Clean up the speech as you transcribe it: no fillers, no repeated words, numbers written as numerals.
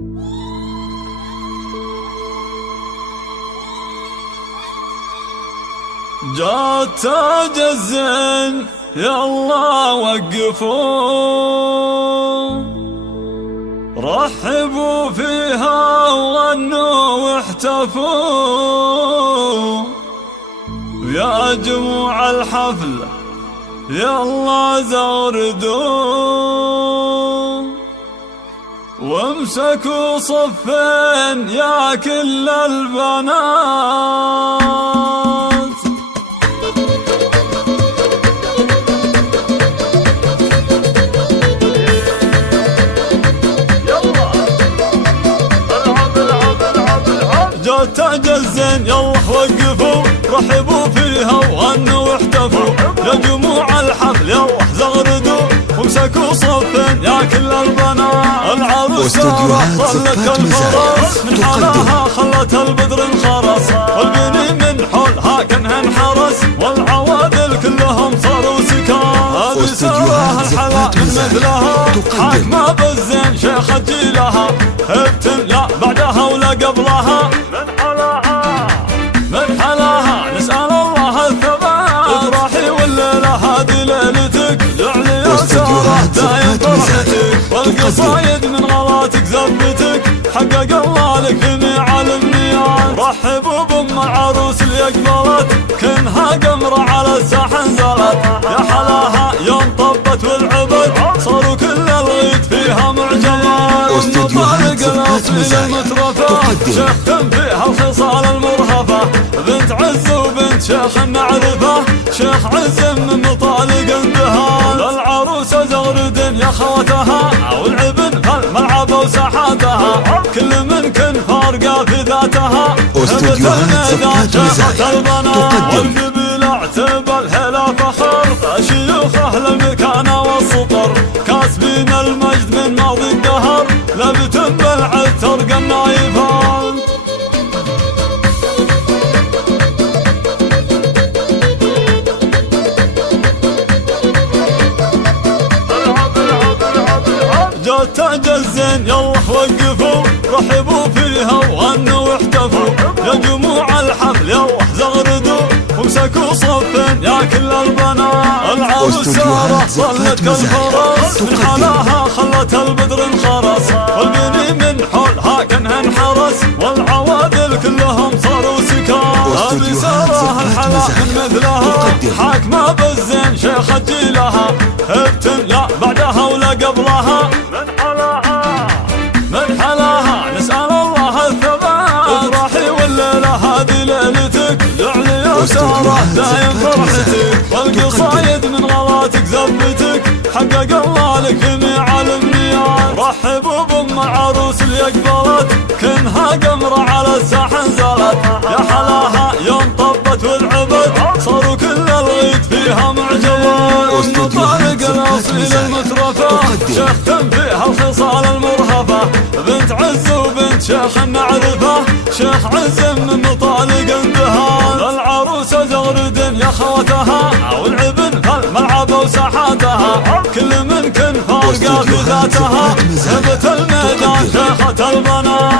جات تاج الزين يلا وقفوا، رحبوا فيها وغنوا واحتفوا، يا جموع الحفل يلا زغردوا، وامسكوا صفين يا كل البنات. جات تاج الزين يلا وقفوا، رحبوا فيها وغنوا واحتفوا، يا جموع الحفل يلا زغردوا، وامسكوا صفين يا كل البنات. العروسة ظلت الفرس من حالها خلت البدر انخرس، والبني من حولها كانها انحرس، والعوادل كلهم صاروا سكان. هذه سارة الحلا من مثلها حاكمة بالزين شيخة جيلها، هبتن لا بعدها ولا قبلها، من حلاها نسأل الله الثبات. افرحي والليلة هذه ليلتك، جعلي يا سارة دايم فرحتك، والقصايد من غلاتك زبتك، حقق الله لك جميع الامنيات. رحبوا بام العروس اللي اقبلت، كنها قمرة على الساحة نزلت، يا حلاها يوم طبت والعبد، صاروا كل الغيط فيها معجبات. والمطالق الاصلي للمترفة، شيخ فيها الخصال المرهفة، بنت عز وبنت شيخ معرفة، شيخ عز من مطالق اندهان. العروسة زغرد يا خوتها، والعبن فالملعب وساحاتها، كل من كن فارقة في ذاتها، هبت الميدان شيخة البنات. والقبيل اعتب الهلا فخر، شيوخ اهل المكانة والسطر، كاسبين المجد من ماضي الدهر، لبت بالعتر النايفان. جات تاج الزين يلا وقفوا، رحبوا فيها وغنوا واحتفوا، يا جموع الحفل يلا زغردوا، وامسكوا صفين يا كل البنات. العروسة ظلت كالفرس من حلاها خلت البدر انخرس، والبني من حولها كانها انحرس، والعوادل كلهم صاروا سكان. هذه سارة الحلا من مثلها حاكمة بالزين شيخة جيلها، هبتن لا بعدها ولا قبلها، من حلاها نسأل الله الثبات. افرحي والليلة هذه ليلتك، جعلي يا سارة دايم فرحتك، والقصايد من غلاتك زبتك، حقق الله لك جميع الامنيات. رحبوا بام العروس اللي اقبلت، كنها قمرة على الساحة نزلت، يا حلاها يوم طبت والعبد، صاروا كل الغيط فيها معجبات. والمطالق الاصلي للمترفة، شيخ فيها الخصال المرهفة، بنت عز وبنت شيخ معرفة، شيخ عز من مطالق اندهان. العروسة زغرد يا خوتها، والعبن فالملعب وساحاتها، كل من كن فارقة في ذاتها، هبت الميدان شيخة البنات.